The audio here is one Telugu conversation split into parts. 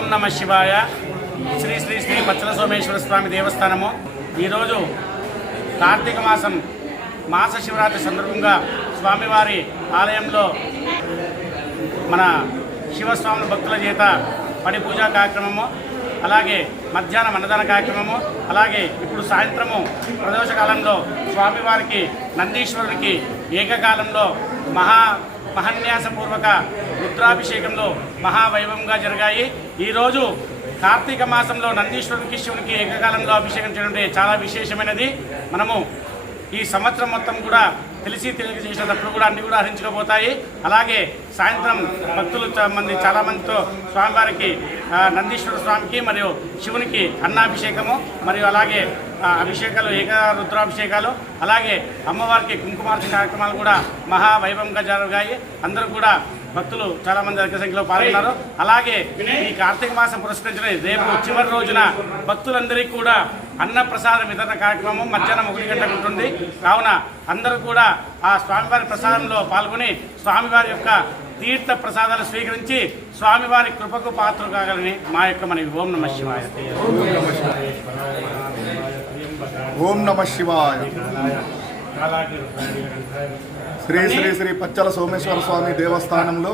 ఓం నమ శివాయ. శ్రీ శ్రీ శ్రీ పచ్చల సోమేశ్వర స్వామి దేవస్థానము. ఈరోజు కార్తీక మాసం మాస శివరాత్రి సందర్భంగా స్వామివారి ఆలయంలో మన శివస్వాముల భక్తుల చేత పడి పూజా కార్యక్రమము అలాగే మధ్యాహ్నం అన్నదాన కార్యక్రమము అలాగే ఇప్పుడు సాయంత్రము ప్రదోషకాలంలో స్వామివారికి నందీశ్వరునికి ఏకకాలంలో మహా మహన్యాసపూర్వక రుద్రాభిషేకంలో మహావైభవంగా జరిగాయి. ఈరోజు కార్తీక మాసంలో నందీశ్వరునికి శివునికి ఏకకాలంలో అభిషేకం చేయడం అంటే చాలా విశేషమైనది. మనము ఈ సంవత్సరం మొత్తం కూడా తెలిసి తెలియక చేసినప్పుడు కూడా అన్ని కూడా హరించుకోబోతాయి అలాగే సాయంత్రం భక్తులు మంది చాలామందితో స్వామివారికి నందీశ్వర స్వామికి మరియు శివునికి అన్నాభిషేకము మరియు అలాగే అభిషేకాలు ఏక రుద్రాభిషేకాలు అలాగే అమ్మవారికి కుంకుమార్చన కార్యక్రమాలు కూడా మహావైభవంగా జరిగాయి. అందరూ కూడా భక్తులు చాలా మంది అధిక సంఖ్యలో పాల్గొన్నారు. అలాగే ఈ కార్తీక మాసం పురస్కరించిన రేపు చివరి రోజున భక్తులందరికీ కూడా అన్న ప్రసాద వితరణ కార్యక్రమం మధ్యాహ్నం ఒకటి గంటకు ఉంటుంది. కావున అందరూ కూడా ఆ స్వామివారి ప్రసాదంలో పాల్గొని స్వామివారి యొక్క తీర్థ ప్రసాదాలు స్వీకరించి స్వామివారి కృపకు పాత్ర కాగలని మా యొక్క మనవి. ఓం నమ శివాయ. ఓం నమ శివాయ. శ్రీ శ్రీ శ్రీ పచ్చల సోమేశ్వర స్వామి దేవస్థానంలో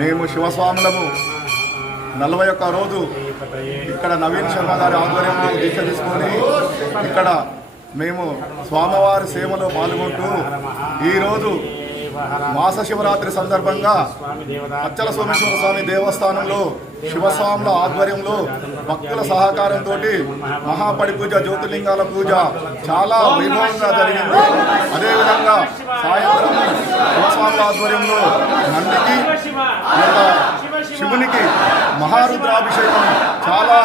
మేము శివస్వాములము. నలభై ఒక్క రోజు ఇక్కడ నవీన్ శర్మ గారి ఆధ్వర్యంలో దీక్ష తీసుకొని ఇక్కడ మేము స్వామివారి సేవలో పాల్గొంటూ ఈరోజు మాస శివరాత్రి సందర్భంగా అచ్చల సోమేశ్వర స్వామి దేవస్థానంలో శివస్వాముల ఆధ్వర్యంలో భక్తుల సహకారంతో మహాపడి పూజ జ్యోతిర్లింగాల పూజ చాలా వైభవంగా జరిగింది. అదేవిధంగా సాయంత్రం శివస్వాముల ఆధ్వర్యంలో నందికి శివునికి మహారుద్రాభిషేకం చాలా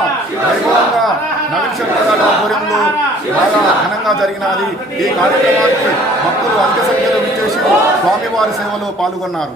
వైభవంగా నవీన్ శర్మ గారి ఆధ్వర్యంలో బాగా ఘనంగా జరిగినది. ఈ కార్యక్రమానికి భక్తులు అధిక సంఖ్యలో విచ్చేసి స్వామివారి సేవలో పాల్గొన్నారు.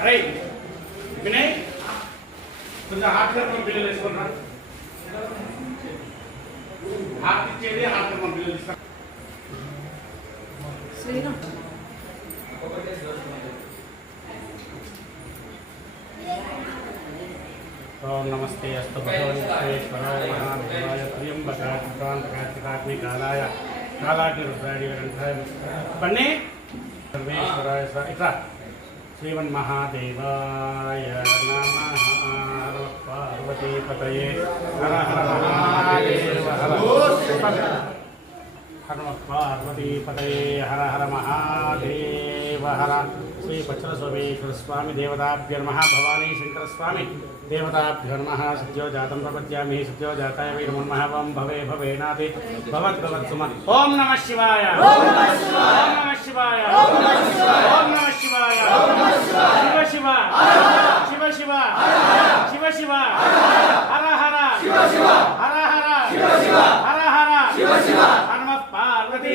అరే వినయ్ కొంచెం హార్ట్ కర్మం బిల్లులు వేసుకున్నా హార్ట్ ఇచ్చేది హార్ట్ కర్మం బిల్లులు ఇస్తా ఓం नमस्ते अस्त भगवंतेश्वराय महादेवाय प्रियंबकांतकांतिकाग्निकालाय कालाग्निरुद्राणिग्रंथाय पन्ने सर्वेश्वराय हर हर हर हर हर महादेव हर హర హర మహాదేవ హర శ్రీ పచ్చల సోమేశ్వర స్వామి దేవతాభ్యర్మ భవానీ శంకర స్వామి దేవతాభ్యర్మ సత్యో జాతం ప్రపద్యామి సత్యో జాతాయ వై నమో నమః వం భవే భవేనాది భవత్ భవత్ సుమ ఓం నమ శివాయ ఓం నమ శివాయ ఓం నమ శివాయ శివ శివ శివ శివ శివ శివ హర హర హర హర హర హర హనుమ పార్వతీ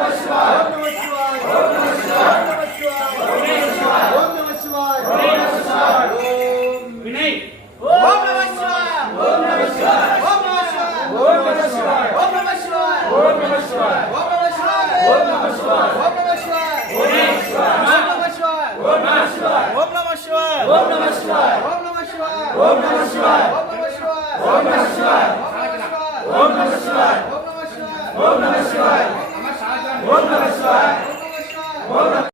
ほんまましゅわんほんまましゅわんほんまましゅわんほんまましゅわんほんまましゅわんほんまましゅわんほんまましゅわんほんまましゅわんほんまましゅわんほんまましゅわんほんましゅわんほんましゅわんほんましゅわんほんましゅわんほんましゅわんほんましゅわんほんましゅわんほんましゅわんほんましゅわんほんましゅわんほんましゅわんほんましゅわんほんましゅわんほんましゅわんほんましゅわんほんましゅわんほんましゅわんほん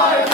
Fire!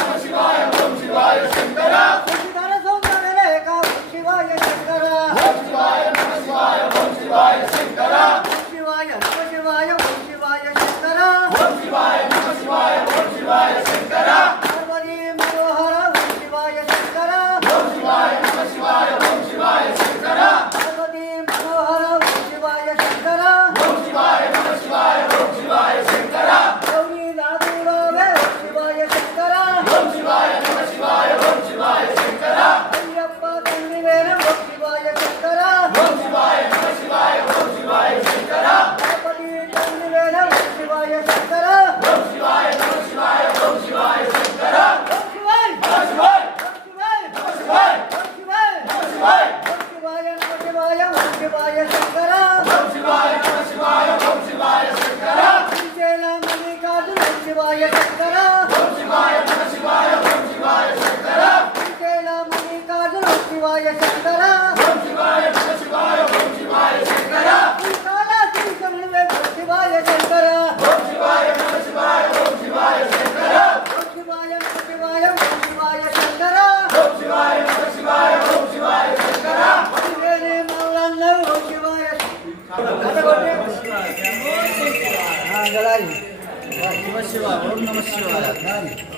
శివ ఓం నమ శివాయ.